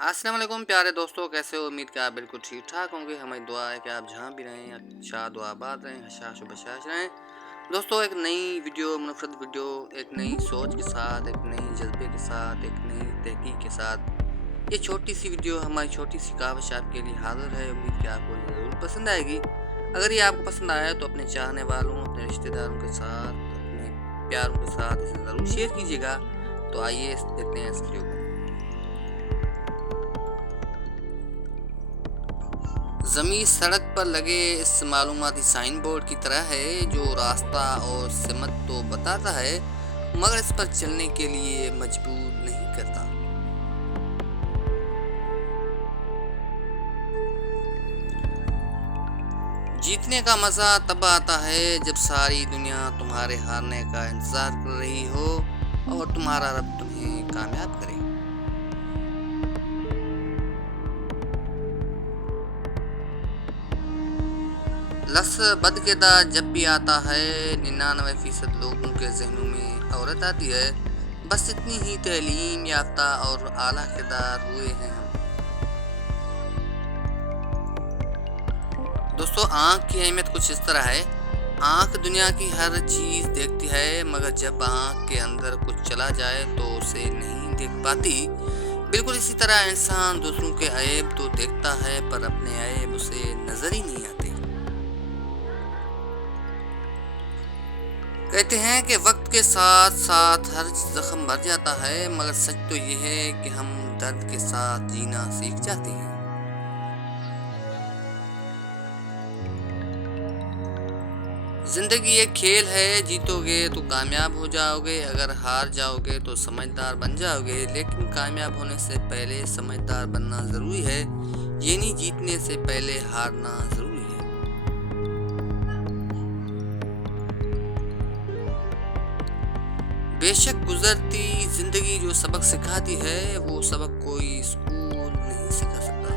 अस्सलाम वालेकुम प्यारे दोस्तों, कैसे हो? उम्मीद कि आप बिल्कुल ठीक ठाक होंगे। हमारी दुआ है कि आप जहाँ भी रहें अच्छा दुआ आबाद रहें, हशाश बशाश रहें। दोस्तों, एक नई वीडियो, मुनफ़रद वीडियो, एक नई सोच के साथ, एक नई जज्बे के साथ, एक नई तहकीक के साथ ये छोटी सी वीडियो, हमारी छोटी सी काविश आपके लिए हाज़िर है। उम्मीद कि आपको ये ज़रूर पसंद आएगी। अगर ये आपको पसंद आया तो अपने चाहने वालों, अपने रिश्तेदारों के साथ, अपने प्यारों के साथ इसे ज़रूर शेयर कीजिएगा। तो आइए देखते हैं इस वीडियो को। ज़मीन सड़क पर लगे इस मालूमाती साइन बोर्ड की तरह है, जो रास्ता और सिमत तो बताता है मगर इस पर चलने के लिए मजबूर नहीं करता। जीतने का मज़ा तब आता है जब सारी दुनिया तुम्हारे हारने का इंतज़ार कर रही हो और तुम्हारा रब तुम्हें कामयाब करे। लफ्ज़ बदकिरदा जब भी आता है 99% लोगों के जहनों में औरत आती है। बस इतनी ही तालीम याफ्ता और आला किरदार हुए हैं हम। दोस्तों, आँख की अहमियत कुछ इस तरह है। आँख दुनिया की हर चीज़ देखती है, मगर जब आँख के अंदर कुछ चला जाए तो उसे नहीं देख पाती। बिल्कुल इसी तरह इंसान दूसरों के ऐब तो देखता है, पर अपने ऐब उसे नज़र ही नहीं आते। कहते हैं कि वक्त के साथ साथ हर जख्म भर जाता है, मगर सच तो ये है कि हम दर्द के साथ जीना सीख जाते हैं। जिंदगी एक खेल है, जीतोगे तो कामयाब हो जाओगे, अगर हार जाओगे तो समझदार बन जाओगे। लेकिन कामयाब होने से पहले समझदार बनना ज़रूरी है, ये नहीं जीतने से पहले हारना ज़रूरी है। बेशक गुजरती जिंदगी जो सबक सिखाती है, वो सबक कोई स्कूल नहीं सिखा सकता।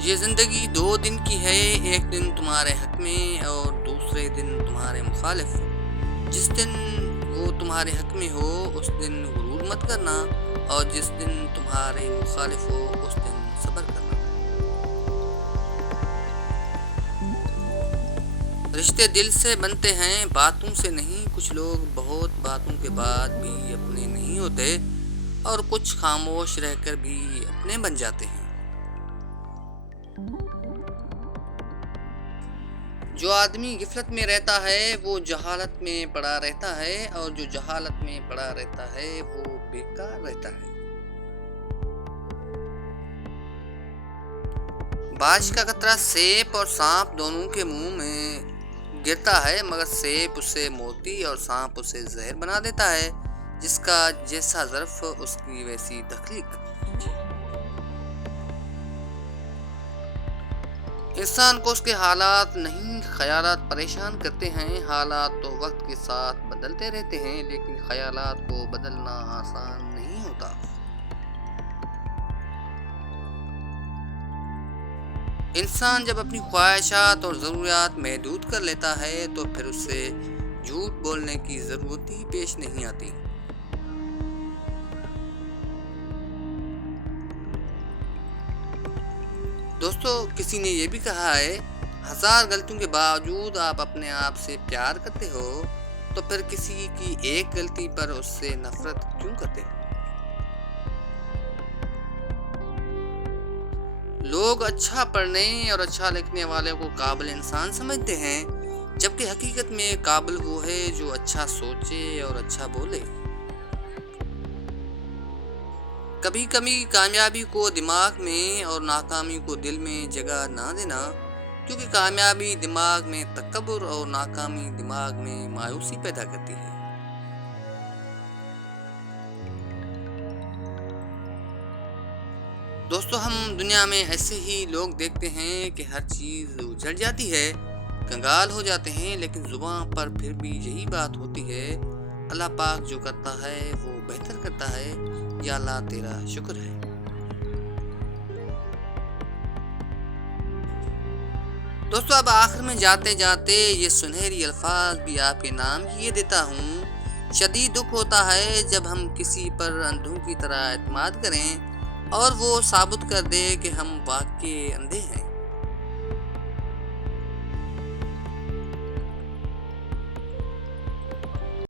ये जिंदगी 2 दिन की है, एक दिन तुम्हारे हक में और दूसरे दिन तुम्हारे मुखालिफ। जिस दिन वो तुम्हारे हक में हो उस दिन गुरूर मत करना, और जिस दिन तुम्हारे मुखालिफ हो उस दिन सब्र करना। रिश्ते दिल से बनते हैं, बातों से नहीं। कुछ लोग बहुत बातों के बाद भी अपने नहीं होते, और कुछ खामोश रहकर भी अपने बन जाते हैं। जो आदमी गिफलत में रहता है वो जहालत में पड़ा रहता है, और जो जहालत में पड़ा रहता है वो बेकार रहता है। बारिश का कतरा सेब और सांप दोनों के मुंह में गिरता है, मगर सेब उसे मोती और सांप उसे जहर बना देता है। जिसका जैसा ज़र्फ उसकी वैसी तख्लीक। इंसान को उसके हालात नहीं ख्यालात परेशान करते हैं। हालात तो वक्त के साथ बदलते रहते हैं, लेकिन ख्यालात को बदलना आसान नहीं होता। इंसान जब अपनी ख्वाहिशात और ज़रूरियात महदूद कर लेता है तो फिर उसे झूठ बोलने की ज़रूरत ही पेश नहीं आती। दोस्तों, किसी ने ये भी कहा है, 1000 गलतियों के बावजूद आप अपने आप से प्यार करते हो, तो फिर किसी की एक गलती पर उससे नफरत क्यों करते हो? लोग अच्छा पढ़ने और अच्छा लिखने वाले को काबिल इंसान समझते हैं, जबकि हकीकत में काबिल वो है जो अच्छा सोचे और अच्छा बोले। कभी कभी कामयाबी को दिमाग में और नाकामी को दिल में जगह ना देना, क्योंकि कामयाबी दिमाग में तकब्बुर और नाकामी दिमाग में मायूसी पैदा करती है। दोस्तों, हम दुनिया में ऐसे ही लोग देखते हैं कि हर चीज़ उजड़ जाती है, कंगाल हो जाते हैं, लेकिन जुबान पर फिर भी यही बात होती है, अल्लाह पाक जो करता है वो बेहतर करता है, या अल्लाह तेरा शुक्र है। दोस्तों, अब आखिर में जाते जाते ये सुनहरी अल्फाज भी आपके नाम किए देता हूँ شدید دکھ ہوتا ہے جب ہم کسی پر اندھوں کی طرح اعتماد کریں اور وہ ثابت کر دے کہ ہم واقعی اندھے ہیں۔